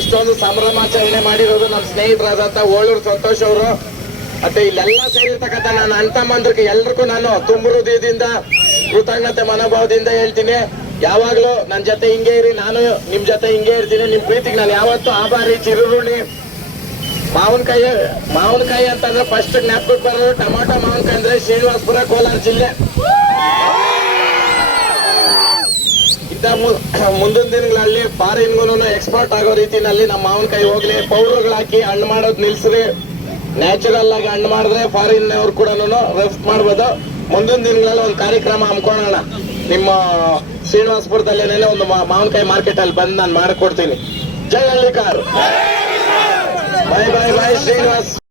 ಇಷ್ಟೊಂದು ಸಂಭ್ರಮಾಚರಣೆ ಮಾಡಿರೋದು ನಮ್ಮ ಸ್ನೇಹಿತರಾದಂತ ಓಳೂರು ಸಂತೋಷ್ ಅವರು. ಮತ್ತೆ ಇಲ್ಲೆಲ್ಲ ಸೇರಿರ್ತಕ್ಕಂಥ ನನ್ನ ಅಣ್ಣ ತಮ್ಮಂದ್ರಿಗೆ ಎಲ್ರಿಗೂ ನಾನು ತುಂಬ ಹೃದಯದಿಂದ ಕೃತಜ್ಞತೆ ಮನೋಭಾವದಿಂದ ಹೇಳ್ತೀನಿ. ಯಾವಾಗ್ಲೂ ನನ್ನ ಜೊತೆ ಹಿಂಗೆ ಇರಿ, ನಾನು ನಿಮ್ ಜೊತೆ ಹಿಂಗೆ ಇರ್ತೀನಿ. ನಿಮ್ ಪ್ರೀತಿಗೆ ನಾನು ಯಾವತ್ತೂ ಆಭಾರಿ, ಚಿರುರುಣಿ. ಮಾವಿನಕಾಯಿ ಅಂತಂದ್ರೆ ಫಸ್ಟ್ ಜ್ಞಾಪಕಕ್ಕೆ ಬರೋದು ಟೊಮಾಟೊ ಮಾವಿನಕಾಯಿ ಅಂದ್ರೆ ಶ್ರೀನಿವಾಸಪುರ, ಕೋಲಾರ ಜಿಲ್ಲೆ. ಮುಂದಿನ ದಿನಗಳಲ್ಲಿ ಫಾರಿನ್ಗೂ ಎಕ್ಸ್ಪೋರ್ಟ್ ಆಗೋ ರೀತಿನಲ್ಲಿ ನಮ್ಮ ಮಾವಿನಕಾಯಿ ಹೋಗ್ಲಿ. ಪೌಡರ್ಗಳು ಹಾಕಿ ಹಣ್ಣು ಮಾಡೋದು ನಿಲ್ಸ್ರಿ. ನ್ಯಾಚುರಲ್ ಆಗಿ ಹಣ್ಣು ಮಾಡಿದ್ರೆ ಫಾರಿನ್ ಅವ್ರು ಕೂಡ ರೆಫ್ಟ್ ಮಾಡ್ಬೋದು. ಮುಂದಿನ ದಿನಗಳಲ್ಲಿ ಒಂದು ಕಾರ್ಯಕ್ರಮ ಹಮ್ಮಿಕೊಳ್ಳೋಣ. ನಿಮ್ಮ ಶ್ರೀನಿವಾಸಪುರದಲ್ಲೇನೆ ಒಂದು ಮಾವಿನಕಾಯಿ ಮಾರ್ಕೆಟ್ ಅಲ್ಲಿ ಬಂದು ನಾನು ಮಾಡಿಕೊಡ್ತೀನಿ. ಜೈ ಹಳ್ಳಿಕಾರ್. ಬಾಯ್ ಬಾಯ್ ಬಾಯ್ ಶ್ರೀನಿವಾಸ್.